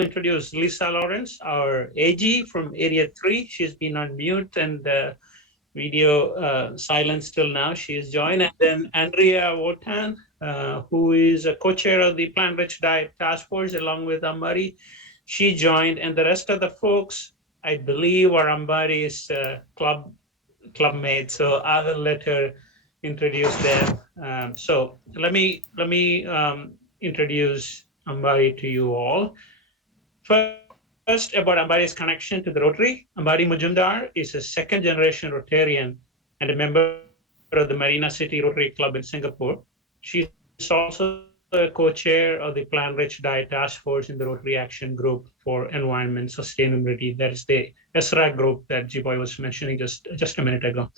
introduce Lisa Lawrence, our AG from Area 3. She's been on mute and video silence till now. She is joined. And then Andrea Wotan, who is a co-chair of the Plant Rich Diet Task Force, along with Ambaree. She joined, and the rest of the folks, I believe, are Ambaree's club mates. So I will let her introduce them. So let me introduce Ambaree to you all. First, about Ambaree's connection to the Rotary. Ambaree Mahumder is a second generation Rotarian and a member of the Marina City Rotary Club in Singapore. She's also a co-chair of the Plan Rich Diet Task Force in the Rotary Action Group for Environment Sustainability. That is the SRAC group that Jiboy was mentioning just a minute ago.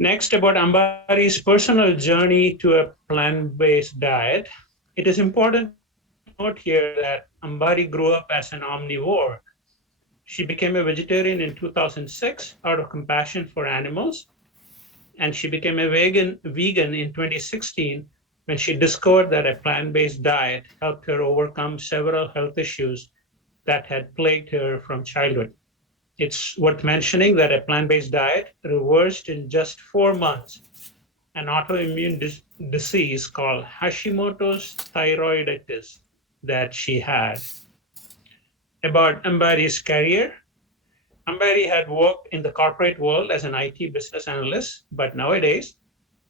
Next, about Ambaree's personal journey to a plant-based diet. It is important to note here that Ambaree grew up as an omnivore. She became a vegetarian in 2006 out of compassion for animals, and she became a vegan in 2016 when she discovered that a plant-based diet helped her overcome several health issues that had plagued her from childhood. It's worth mentioning that a plant-based diet reversed in just 4 months an autoimmune disease called Hashimoto's thyroiditis that she had. About Ambaree's career, Ambaree had worked in the corporate world as an IT business analyst, but nowadays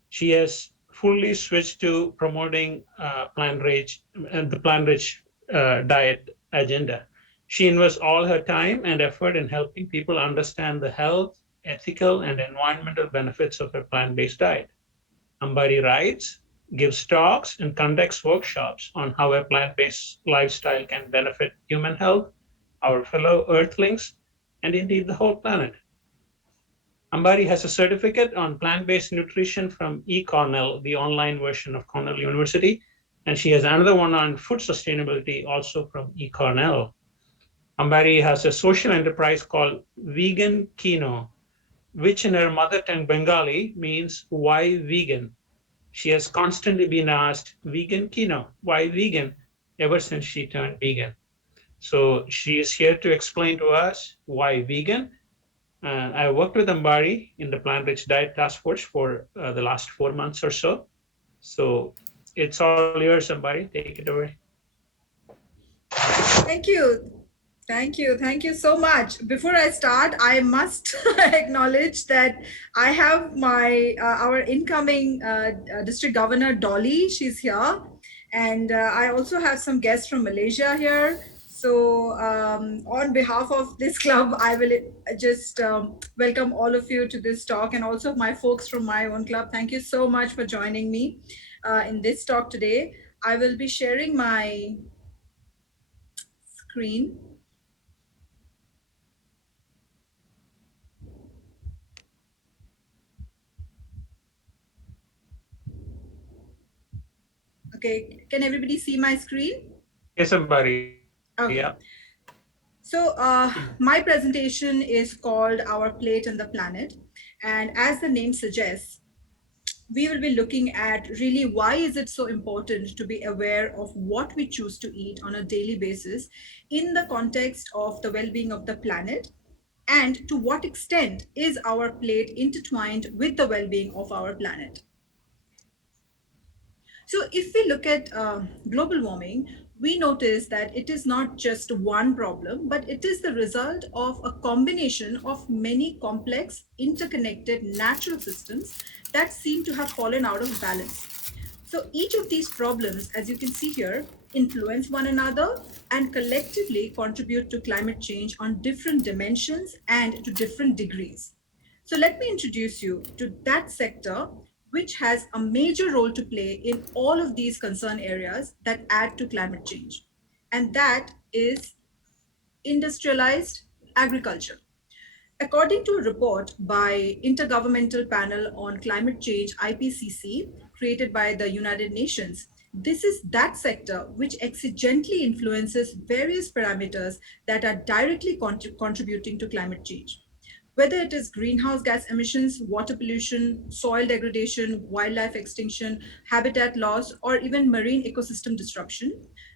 she has fully switched to promoting the plant-rich diet agenda. She invests all her time and effort in helping people understand the health, ethical, and environmental benefits of a plant-based diet. Ambaree writes, gives talks, and conducts workshops on how a plant-based lifestyle can benefit human health, our fellow earthlings, and indeed the whole planet. Ambaree has a certificate on plant-based nutrition from eCornell, the online version of Cornell University, and she has another one on food sustainability, also from eCornell. Ambaree has a social enterprise called Vegan Kino, which in her mother tongue Bengali means why vegan. She has constantly been asked, vegan Kino, why vegan, ever since she turned vegan. So she is here to explain to us why vegan. I worked with Ambaree in the Plant Rich Diet Task Force for the last 4 months or so. So it's all yours, Ambaree. Take it away. Thank you. Thank you. Thank you so much. Before I start, I must acknowledge that I have my our incoming district governor Dolly. She's here, and I also have some guests from Malaysia here. So, on behalf of this club, I will just welcome all of you to this talk, and also my folks from my own club. Thank you so much for joining me in this talk today. I will be sharing my screen. Okay, can everybody see my screen? Yes, Ambaree. Yeah. Okay. So, my presentation is called Our Plate and the Planet. And as the name suggests, we will be looking at really why is it so important to be aware of what we choose to eat on a daily basis in the context of the well-being of the planet, and to what extent is our plate intertwined with the well-being of our planet. So, if we look at global warming, we notice that it is not just one problem, but it is the result of a combination of many complex, interconnected natural systems that seem to have fallen out of balance. So, each of these problems, as you can see here, influence one another and collectively contribute to climate change on different dimensions and to different degrees. So let me introduce you to that sector which has a major role to play in all of these concern areas that add to climate change. And that is industrialized agriculture. According to a report by Intergovernmental Panel on Climate Change, IPCC, created by the United Nations, this is that sector which exigently influences various parameters that are directly contributing to climate change. Whether it is greenhouse gas emissions, water pollution, soil degradation, wildlife extinction, habitat loss, or even marine ecosystem disruption,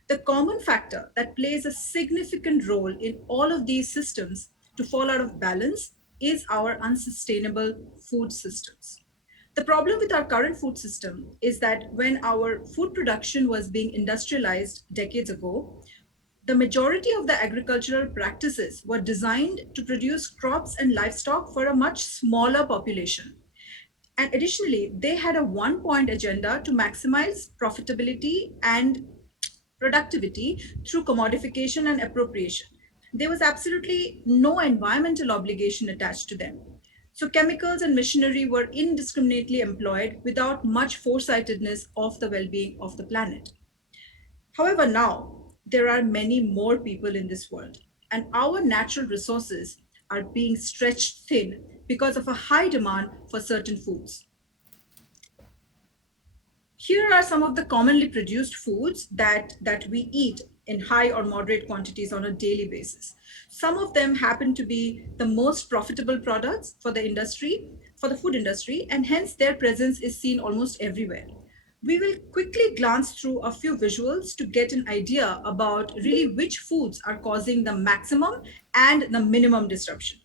The common factor that plays a significant role in all of these systems to fall out of balance is our unsustainable food systems. The problem with our current food system is that when our food production was being industrialized decades ago, the majority of the agricultural practices were designed to produce crops and livestock for a much smaller population. And additionally, they had a one point agenda to maximize profitability and productivity through commodification and appropriation. There was absolutely no environmental obligation attached to them. So, chemicals and machinery were indiscriminately employed without much foresightedness of the well being of the planet. However, now there are many more people in this world, and our natural resources are being stretched thin because of a high demand for certain foods. Here are some of the commonly produced foods that we eat in high or moderate quantities on a daily basis. Some of them happen to be the most profitable products for the industry, for the food industry, and hence their presence is seen almost everywhere. We will quickly glance through a few visuals to get an idea about really which foods are causing the maximum and the minimum disruption.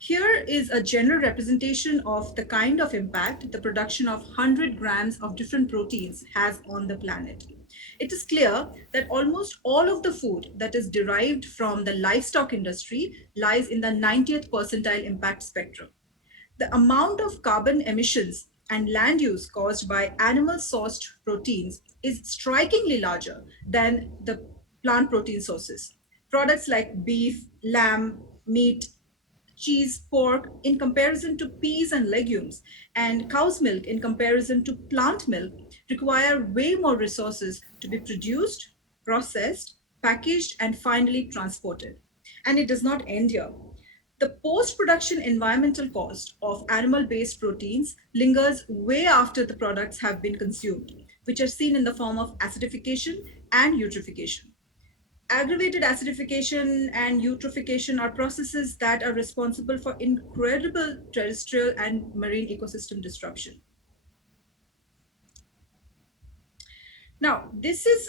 Here is a general representation of the kind of impact the production of 100 grams of different proteins has on the planet. It is clear that almost all of the food that is derived from the livestock industry lies in the 90th percentile impact spectrum. The amount of carbon emissions and land use caused by animal sourced proteins is strikingly larger than the plant protein sources. Products like beef, lamb, meat, cheese, pork in comparison to peas and legumes, and cow's milk in comparison to plant milk require way more resources to be produced, processed, packaged, and finally transported. And it does not end here. The post production environmental cost of animal based proteins lingers way after the products have been consumed, which are seen in the form of acidification and eutrophication. Aggravated acidification and eutrophication are processes that are responsible for incredible terrestrial and marine ecosystem disruption. Now, this is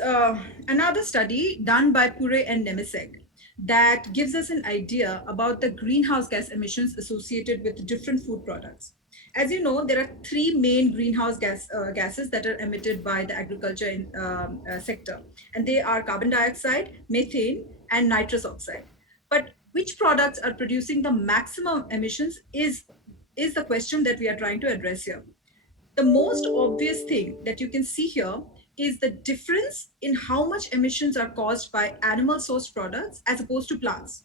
another study done by Pure and Nemesek that gives us an idea about the greenhouse gas emissions associated with different food products. As you know, there are three main gases that are emitted by the agriculture sector, and they are carbon dioxide, methane, and nitrous oxide. But which products are producing the maximum emissions is the question that we are trying to address here. The most obvious thing that you can see here is the difference in how much emissions are caused by animal sourced products as opposed to plants.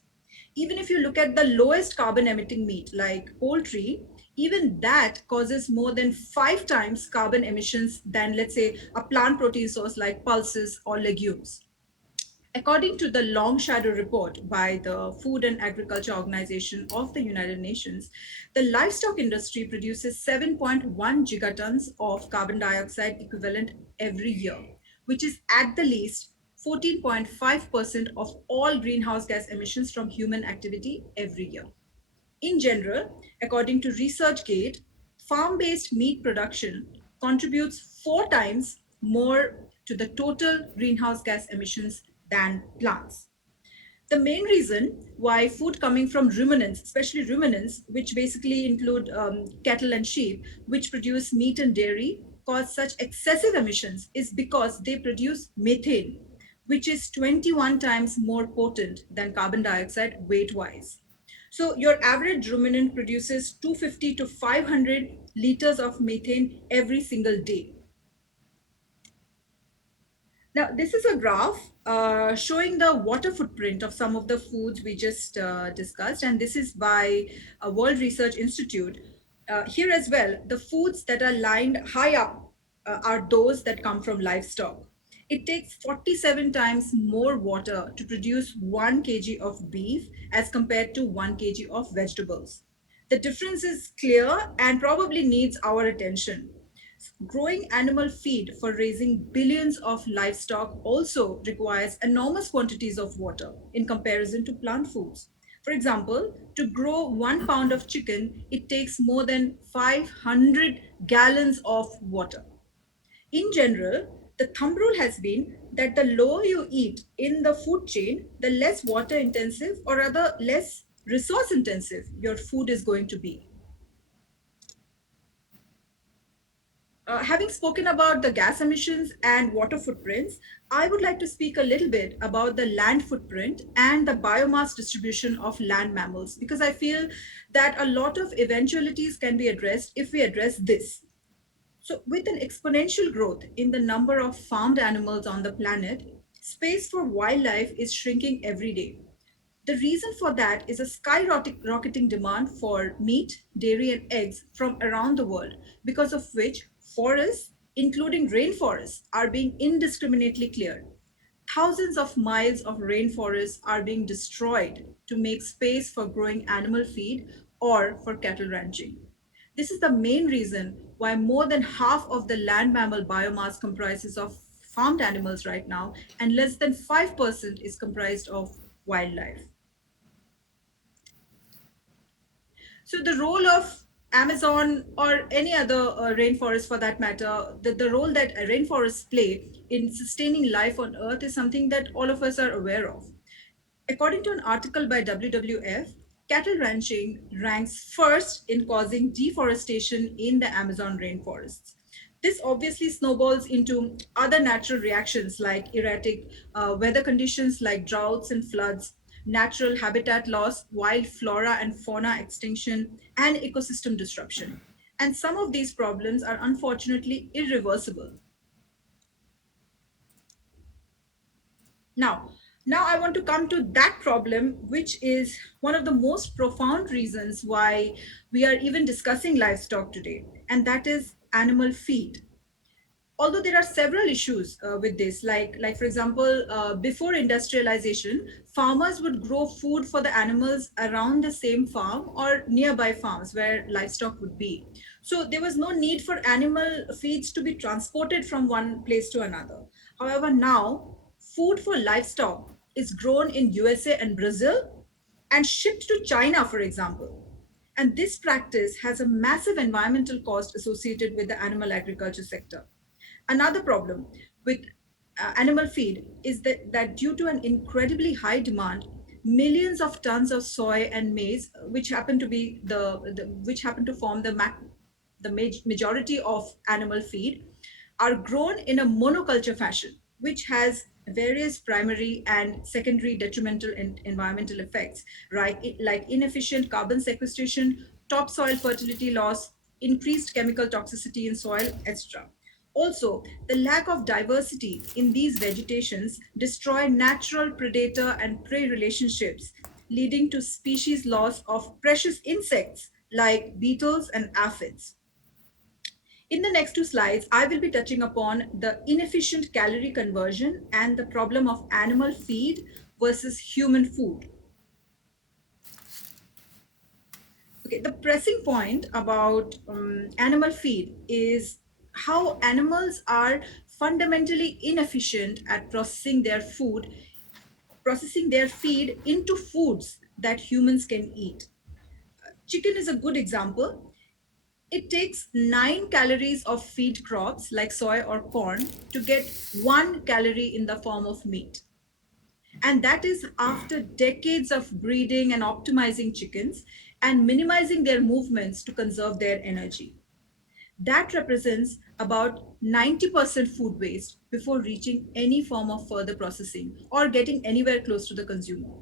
Even if you look at the lowest carbon emitting meat like poultry, even that causes more than 5 times carbon emissions than, let's say, a plant protein source like pulses or legumes. According to the Long Shadow Report by the Food and Agriculture Organization of the United Nations, the livestock industry produces 7.1 gigatons of carbon dioxide equivalent every year, which is at the least 14.5% of all greenhouse gas emissions from human activity every year. In general, according to ResearchGate, farm based meat production contributes 4 times more to the total greenhouse gas emissions than plants. The main reason why food coming from ruminants, especially ruminants, which basically include cattle and sheep, which produce meat and dairy, cause such excessive emissions is because they produce methane, which is 21 times more potent than carbon dioxide weight wise. So your average ruminant produces 250 to 500 liters of methane every single day. Now, this is a graph showing the water footprint of some of the foods we just discussed, and this is by a World Research Institute. Here as well, the foods that are lined high up are those that come from livestock. It takes 47 times more water to produce 1 kg of beef as compared to 1 kg of vegetables. The difference is clear and probably needs our attention. Growing animal feed for raising billions of livestock also requires enormous quantities of water in comparison to plant foods. For example, to grow 1 pound of chicken, it takes more than 500 gallons of water. In general, the thumb rule has been that the lower you eat in the food chain, the less water intensive or rather less resource intensive your food is going to be. Having spoken about the gas emissions and water footprints, I would like to speak a little bit about the land footprint and the biomass distribution of land mammals because I feel that a lot of eventualities can be addressed if we address this. So, with an exponential growth in the number of farmed animals on the planet, space for wildlife is shrinking every day. The reason for that is a skyrocketing demand for meat, dairy, and eggs from around the world, because of which forests, including rainforests, are being indiscriminately cleared. Thousands of miles of rainforests are being destroyed to make space for growing animal feed or for cattle ranching. This is the main reason why more than half of the land mammal biomass comprises of farmed animals right now, and less than 5% is comprised of wildlife. So the role of Amazon or any other rainforest for that matter, the role that rainforests play in sustaining life on Earth is something that all of us are aware of. According to an article by WWF, cattle ranching ranks first in causing deforestation in the Amazon rainforests. This obviously snowballs into other natural reactions like erratic weather conditions like droughts and floods, natural habitat loss, wild flora and fauna extinction, and ecosystem disruption. And some of these problems are unfortunately irreversible. Now, now I want to come to that problem, which is one of the most profound reasons why we are even discussing livestock today, and that is animal feed. Although there are several issues with this, like for example, before industrialization, farmers would grow food for the animals around the same farm or nearby farms where livestock would be. So there was no need for animal feeds to be transported from one place to another. However, now food for livestock is grown in USA and Brazil and shipped to China, for example. And this practice has a massive environmental cost associated with the animal agriculture sector. Another problem with animal feed is that due to an incredibly high demand, millions of tons of soy and maize, which happen to be which happen to form the majority of animal feed, are grown in a monoculture fashion, which has various primary and secondary detrimental environmental effects, right? Like inefficient carbon sequestration, topsoil fertility loss, increased chemical toxicity in soil, etc. Also, the lack of diversity in these vegetations destroy natural predator and prey relationships, leading to species loss of precious insects like beetles and aphids. In the next two slides, I will be touching upon the inefficient calorie conversion and the problem of animal feed versus human food. Okay, the pressing point about animal feed is how animals are fundamentally inefficient at processing their feed into foods that humans can eat. Chicken is a good example. It takes 9 calories of feed crops like soy or corn to get 1 calorie in the form of meat. And that is after decades of breeding and optimizing chickens and minimizing their movements to conserve their energy. That represents about 90% food waste before reaching any form of further processing or getting anywhere close to the consumer.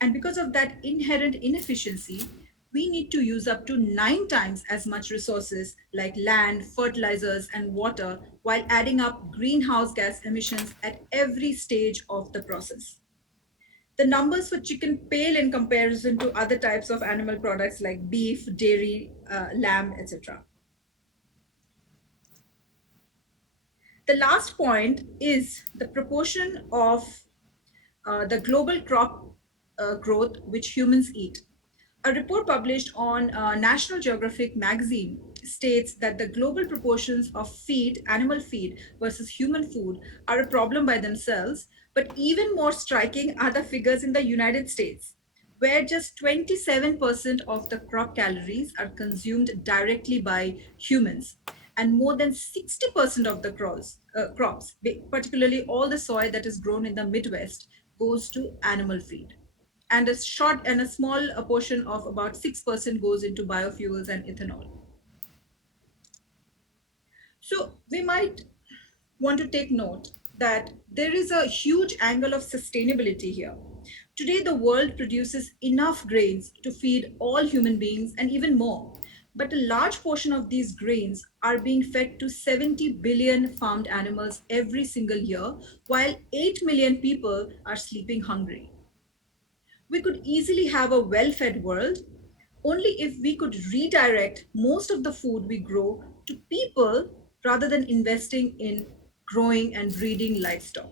And because of that inherent inefficiency, we need to use up to 9 times as much resources like land, fertilizers, and water while adding up greenhouse gas emissions at every stage of the process. The numbers for chicken pale in comparison to other types of animal products like beef, dairy, lamb, etc. The last point is the proportion of the global crop growth which humans eat. A report published on National Geographic magazine states that the global proportions of animal feed versus human food are a problem by themselves, but even more striking are the figures in the United States, where just 27% of the crop calories are consumed directly by humans. and more than 60% of the crops, particularly all the soy that is grown in the Midwest, goes to animal feed. And a small portion of about 6% goes into biofuels and ethanol. So we might want to take note that there is a huge angle of sustainability here. Today, the world produces enough grains to feed all human beings and even more. But a large portion of these grains are being fed to 70 billion farmed animals every single year, while 8 million people are sleeping hungry. We could easily have a well fed world only if we could redirect most of the food we grow to people rather than investing in growing and breeding livestock.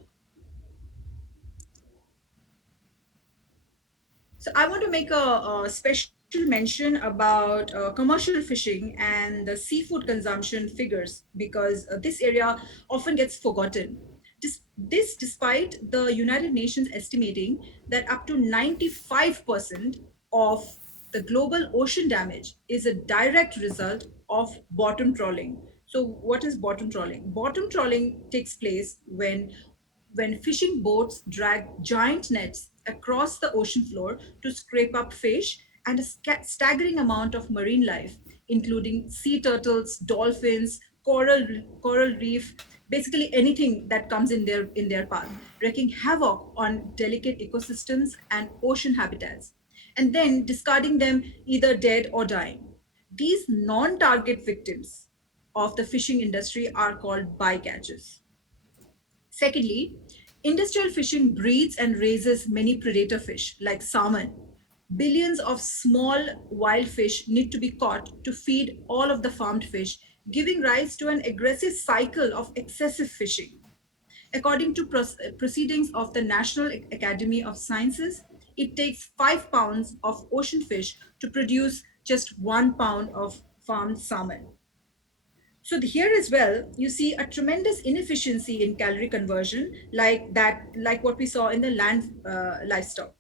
So I want to make a special mention about commercial fishing and the seafood consumption figures because this area often gets forgotten. This despite the United Nations estimating that up to 95% of the global ocean damage is a direct result of bottom trawling. So what is bottom trawling? Bottom trawling takes place when fishing boats drag giant nets across the ocean floor to scrape up fish and a staggering amount of marine life, including sea turtles, dolphins, coral reef, basically anything that comes in their path, wreaking havoc on delicate ecosystems and ocean habitats, and then discarding them either dead or dying. These non-target victims of the fishing industry are called bycatches. Secondly, industrial fishing breeds and raises many predator fish like salmon. Billions of small wild fish need to be caught to feed all of the farmed fish, giving rise to an aggressive cycle of excessive fishing. According to proceedings of the National Academy of Sciences, it takes 5 pounds of ocean fish to produce just 1 pound of farmed salmon. So here as well, you see a tremendous inefficiency in calorie conversion, like what we saw in the land livestock.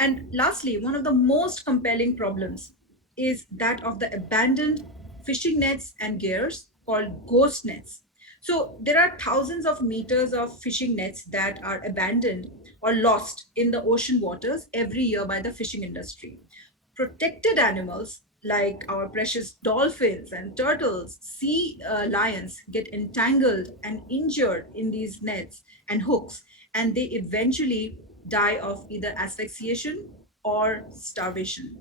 And lastly, one of the most compelling problems is that of the abandoned fishing nets and gears called ghost nets. So there are thousands of meters of fishing nets that are abandoned or lost in the ocean waters every year by the fishing industry. Protected animals like our precious dolphins and turtles, sea lions get entangled and injured in these nets and hooks, and they eventually die of either asphyxiation or starvation.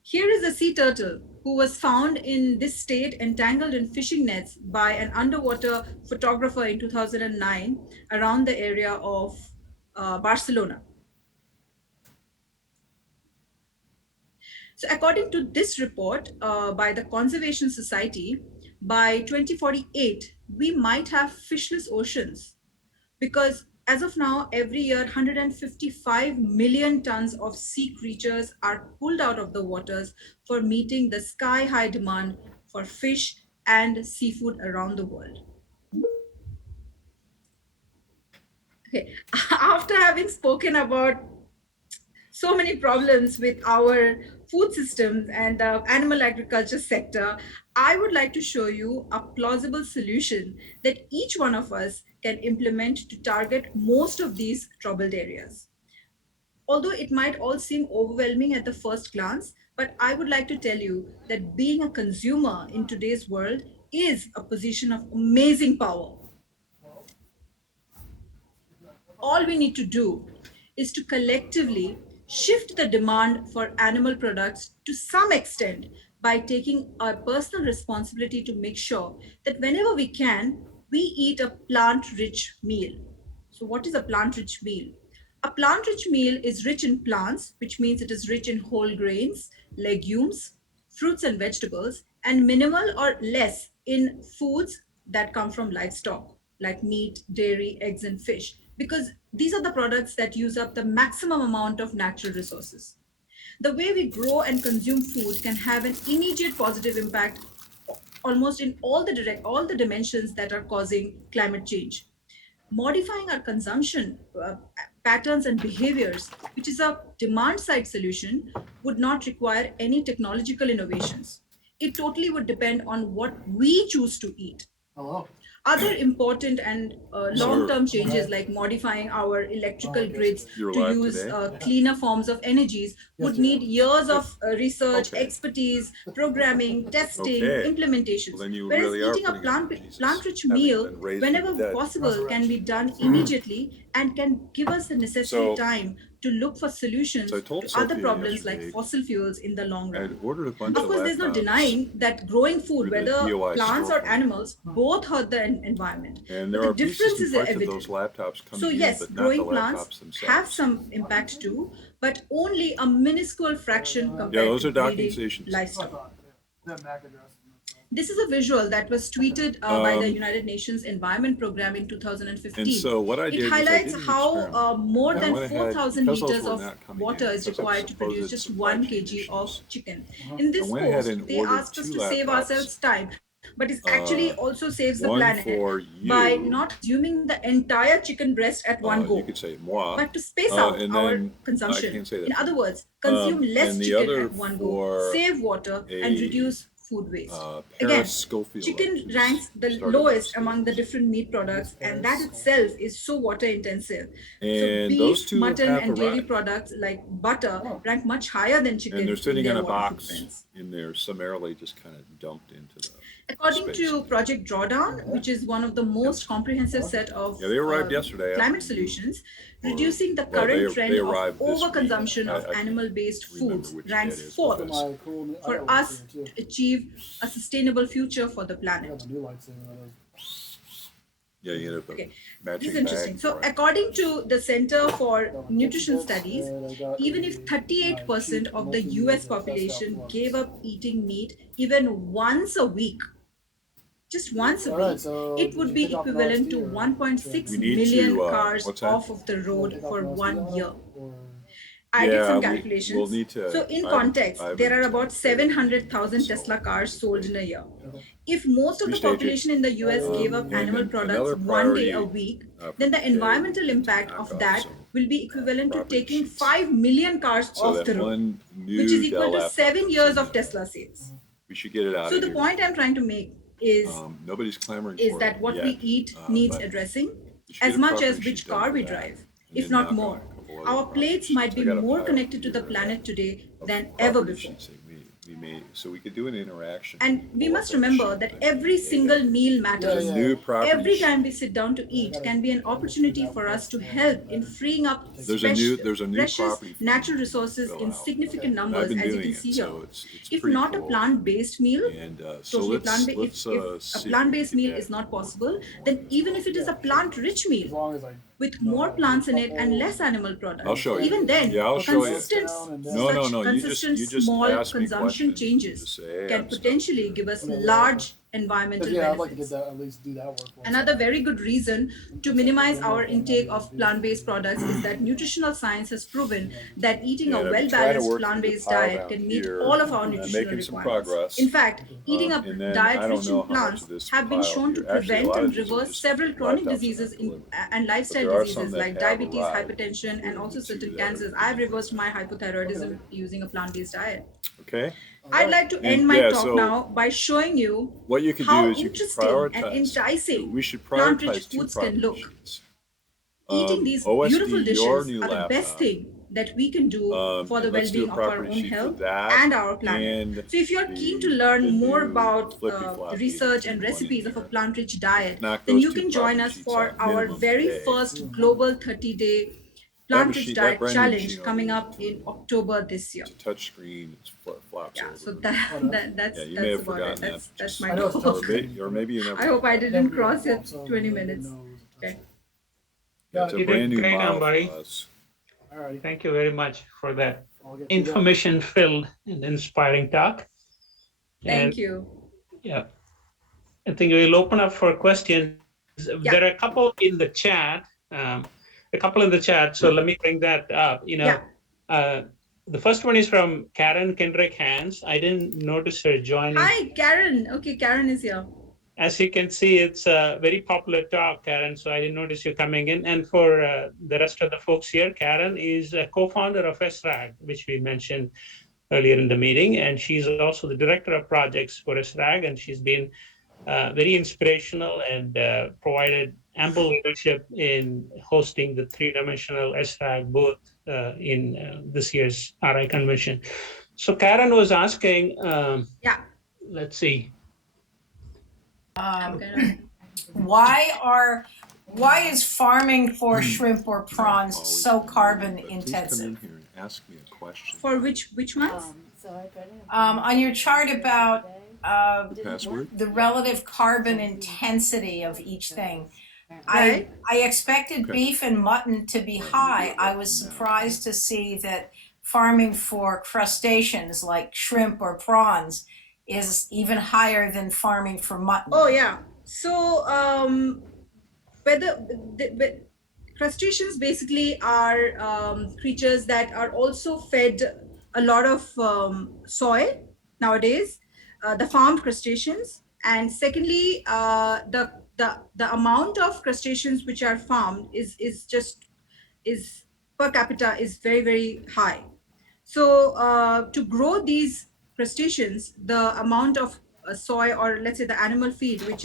Here is a sea turtle who was found in this state entangled in fishing nets by an underwater photographer in 2009 around the area of Barcelona. So, according to this report by the Conservation Society, by 2048, we might have fishless oceans because as of now, every year 155 million tons of sea creatures are pulled out of the waters for meeting the sky high demand for fish and seafood around the world. Okay, after having spoken about so many problems with our food systems and the animal agriculture sector, I would like to show you a plausible solution that each one of us can implement to target most of these troubled areas. Although it might all seem overwhelming at the first glance, but I would like to tell you that being a consumer in today's world is a position of amazing power. All we need to do is to collectively shift the demand for animal products to some extent by taking our personal responsibility to make sure that whenever we can, we eat a plant rich meal. So, what is a plant rich meal? A plant rich meal is rich in plants, which means it is rich in whole grains, legumes, fruits, and vegetables, and minimal or less in foods that come from livestock, like meat, dairy, eggs, and fish, because these are the products that use up the maximum amount of natural resources. The way we grow and consume food can have an immediate positive impact almost in all the dimensions that are causing climate change. Modifying our consumption patterns and behaviors, which is a demand side solution, would not require any technological innovations. it totally would depend on what we choose to eat. Other important and long-term changes like modifying our electrical grids You're to alive use today? cleaner forms of energies would need years of research, Okay. expertise, programming, testing, Okay. implementations. Well, then you Whereas really are eating a putting it in Jesus, plant-rich having meal, been raised from the whenever dead. possible, can be done immediately and can give us the necessary So- time to look for solutions So I told to other Sophia problems like yesterday, fossil fuels in the long I run. had ordered a bunch Of course, there's no laptops denying that growing food, through the whether DOI plants store or for me. animals, both hurt the environment. And But there the are pieces difference and is parts of evident. those laptops So coming in, yes, but not the growing laptops plants themselves. have some impact too, but only a minuscule fraction compared Yeah, those to are docking breeding stations. livestock. This is a visual that was tweeted by the United Nations Environment Program in 2015. And so what I It did was I highlights did an how experiment. more I than went ahead, 4,000 because those liters were of not coming water in is because of required to produce supposed just supply 1 chain kg of issues. chicken. In this I went ahead post, and they ordered asked us 2 to save laptops. ourselves time, but it actually also saves the One planet for by you. not consuming the entire chicken breast at one go, You could say moi. but to space out and our then consumption. I can't say that. In other words, consume less and the chicken other at one go, for save water, and reduce food waste. Again, Paris Schofield, chicken who's ranks the started lowest this among the series. different meat products, and that itself is so water intensive. So And beef, those two mutton, have and dairy arrived. products like butter rank much higher than chicken And they're sitting in in their a water box footprints. in there, summarily just kind of dumped into the According space. to Project Drawdown, which is one of the most comprehensive set of Yeah, they arrived yesterday climate after you- solutions, or- reducing the well, current they trend of arrived this week. overconsumption of I can't animal-based remember foods which ranks that is, fourth because- for us to achieve a sustainable future for the planet. Yeah, you end up Okay, matching this is interesting. bag So, for it. according to the Center for Nutrition Studies, even if 38% of the US population gave up eating meat even once a week, just once a week, it would be equivalent to 1.6 We need million to, cars what's that? off of the road for 1 year. I Yeah, did some we'll calculations. need to- So, in I haven't- context, I there are haven't, about 700,000 Tesla cars sold in a year. If most of the Restage it. population in the US gave up And animal then products another 1 day a priority, week, for then the today environmental is impact knock of off that some, will be equivalent to property taking sheets. 5 million cars so off that the road, one new which is equal Dell to laptop 7 that's years in of there, Tesla sales. we should get it out So, of the here. point I'm trying to make is Nobody's clamoring is for that it what yet, we eat uh, needs but addressing we should as get a much as property which sheet done car for we that, drive, and if then not knock on more. a couple other Our property plates sheets. might be I got a more pile connected to the here planet today of than ever property before. sheets that we made, so we could do an interaction. And we Pull must up remember sheet that I every made single up. meal There's matters. a new property Every sheet. time we sit down to eat can be an opportunity for us to help in freeing up There's a new precious property form natural you can resources fill in out. significant And I've numbers, been as you doing can it, see so here. it's If pretty not a cool. plant-based meal, And so totally let's plant-based, if a see if we plant-based can meal get is not more possible, people then on this even call. if it is a plant-rich meal with more plants in it and less animal products, I'll show you. even then, Yeah, I'll show you. consistent, No, consistent you just small ask me consumption questions. You changes just say, hey, can I'm stuck. potentially give us large environmental Yeah, I'd like to get benefits. that, at least do that work. once. Another very good reason to minimize our intake of plant-based products is that nutritional science has proven that eating a And I've been trying to well-balanced work through the plant-based pile diet down can meet here, all of our and I'm nutritional making some requirements. progress. In fact, eating a And then diet I don't rich know in how much plants of this have been pile shown to here. Actually, a prevent lot of and these are reverse just several chronic laptops that diseases I've delivered. and lifestyle But there are some diseases that like have diabetes, arrived. hypertension, and We'll also get to certain that cancers. right I've now. reversed my hypothyroidism using a plant-based diet. Okay. I'd like to And end my yeah, talk so now by showing you what you can how do is you can interesting and prioritize. enticing We should plant-rich prioritize two foods can property look. sheets. Eating these OSD, beautiful your dishes new are the best laptop. thing that we can do for the And let's do a well-being of our property own sheet for health that and our planet. and So if you're keen to the learn more new about flippy floppy research that and you want in recipes of a there. plant-rich diet, Knock then those you two can join property us sheets for out our minimum very today. first global 30-day That plant-rich machine, that diet brand new challenge machine coming over up there, in October this year. it's a touch screen, it flops Yeah, over. so that's Yeah, you may have about it. forgotten that. That's Just- my I know it's talk. tough. or maybe you never. I hope I didn't Never cross really it so 20 nobody minutes. knows. Okay. Yeah, it's a You did brand new great, model Ambaree. for us. Alrighty. Thank you very much for that I'll get through that. information-filled and inspiring talk. Thank And, you. yeah, I think we'll open up for questions. There are a couple in the chat. So let me bring that up. The first one is from Karen Kendrick Hans. I didn't notice her joining. Hi, Karen. Okay, Karen is here. As you can see, it's a very popular talk, Karen, so I didn't notice you coming in. And for the rest of the folks here, Karen is a co-founder of SRAG, which we mentioned earlier in the meeting. And she's also the director of projects for SRAG, and she's been very inspirational and provided ample leadership in hosting the three-dimensional SRAG booth in this year's RI convention. So Karen was asking, Yeah. let's see. Why is farming for shrimp or prawns Always so come in, carbon but please come in intensive? here and ask me a question. For which ones? On your chart about The password? the relative carbon intensity of each thing, Right. I expected Okay. beef and mutton to be high. I was surprised to see that farming for crustaceans like shrimp or prawns is even higher than farming for mutton. Oh yeah. So crustaceans basically are creatures that are also fed a lot of soy nowadays, the farmed crustaceans, and secondly, the amount of crustaceans which are farmed is per capita is very, very high. So to grow these crustaceans, the amount of soy, or let's say the animal feed, which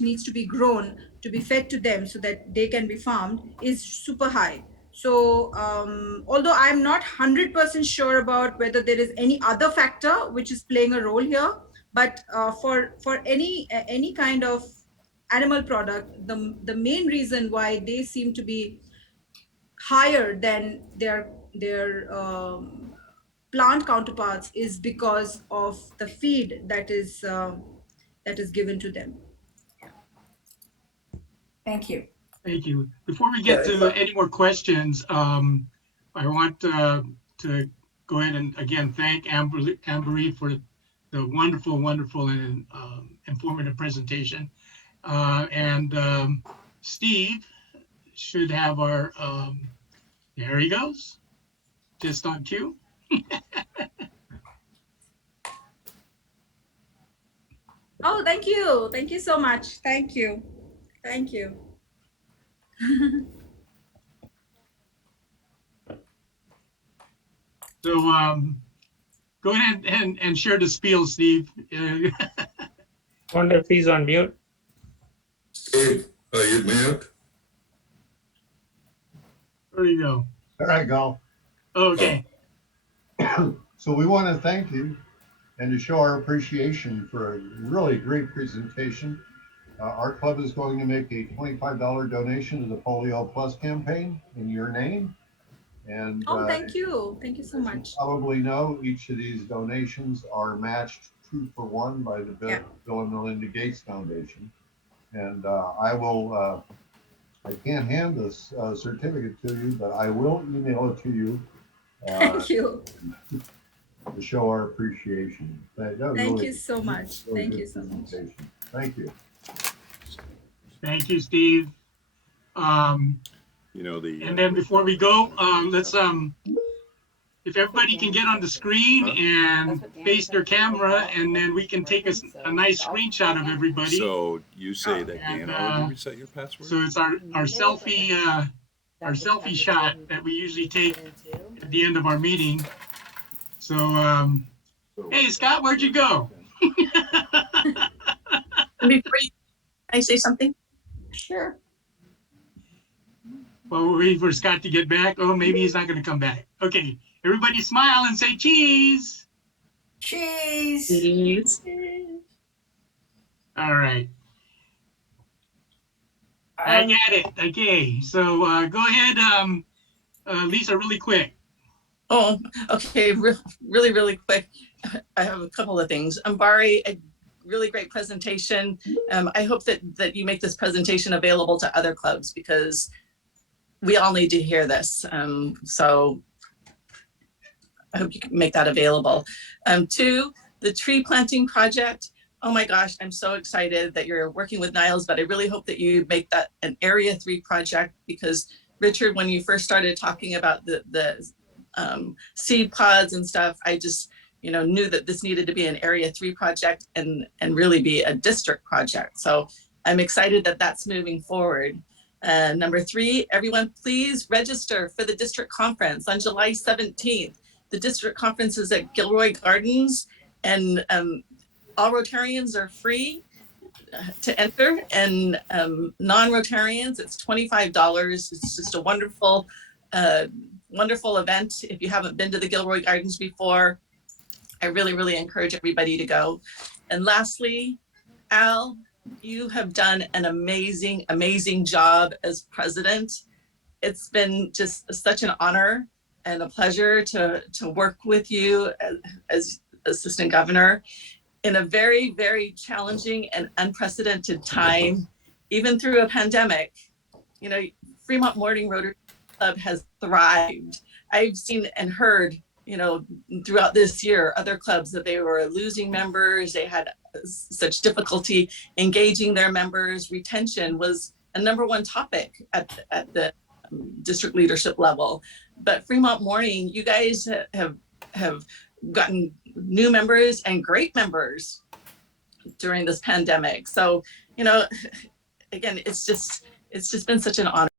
needs to be grown to be fed to them so that they can be farmed, is super high. So although I'm not 100% sure about whether there is any other factor which is playing a role here, but for any kind of animal product, the main reason why they seem to be higher than their plant counterparts is because of the feed that is given to them. Thank you. Thank you. Before we get to any more questions, I want to go ahead and again thank Ambaree for the wonderful and informative presentation. Steve should have our, there he goes, just on cue. Oh, thank you. Thank you so much. Thank you. Thank you. So go ahead and share the spiel, Steve. Wonder if he's on mute. Steve, are you mute? There you go. There I go. Okay. So we want to thank you and to show our appreciation for a really great presentation. Our club is going to make a $25 donation to the Polio Plus campaign in your name. And Oh, thank you. Thank you so as much. you probably know, each of these donations are matched 2-for-1 by the Bill and Melinda Gates Foundation. And I can't hand this certificate to you, but I will email it to you. Thank you. To show our appreciation. Thank you so much. Thank you so much. Thank you. Thank you, Steve. You know, And then before we go, let's if everybody can get on the screen and face their camera, and then we can take a nice screenshot of everybody. So you say that And, Dan already reset your password? So it's our selfie shot that we usually take at the end of our meeting. So hey Scott, where'd you go? Before you, can I say something? Sure. Well, we're waiting for Scott to get back. Oh, maybe he's not going to come back. Okay, everybody smile and say cheese. Cheese. Please. All right. I got it. Okay, so go ahead, Lisa, really quick. Oh, okay, really quick. I have a couple of things. Ambaree, a really great presentation. I hope that you make this presentation available to other clubs because we all need to hear this. So I hope you can make that available. 2, the tree planting project. Oh my gosh, I'm so excited that you're working with Niles, but I really hope that you make that an Area 3 project because Richard, when you first started talking about the seed pods and stuff, I just knew that this needed to be an Area 3 project and really be a district project. So I'm excited that that's moving forward. Number 3, everyone please register for the district conference on July 17th. The district conference is at Gilroy Gardens, and all Rotarians are free to enter, and non-Rotarians, it's $25. It's just a wonderful, wonderful event. If you haven't been to the Gilroy Gardens before, I really, really encourage everybody to go. And lastly, Al, you have done an amazing, amazing job as president. It's been just such an honor and a pleasure to work with you as assistant governor in a very, very challenging and unprecedented time, even through a pandemic. You know, Fremont Morning Rotary Club has thrived. I've seen and heard, you know, throughout this year, other clubs that they were losing members. They had such difficulty engaging their members. Retention was a #1 topic at the district leadership level. But Fremont Morning, you guys have gotten new members and great members during this pandemic. So, you know, again, it's just been such an honor.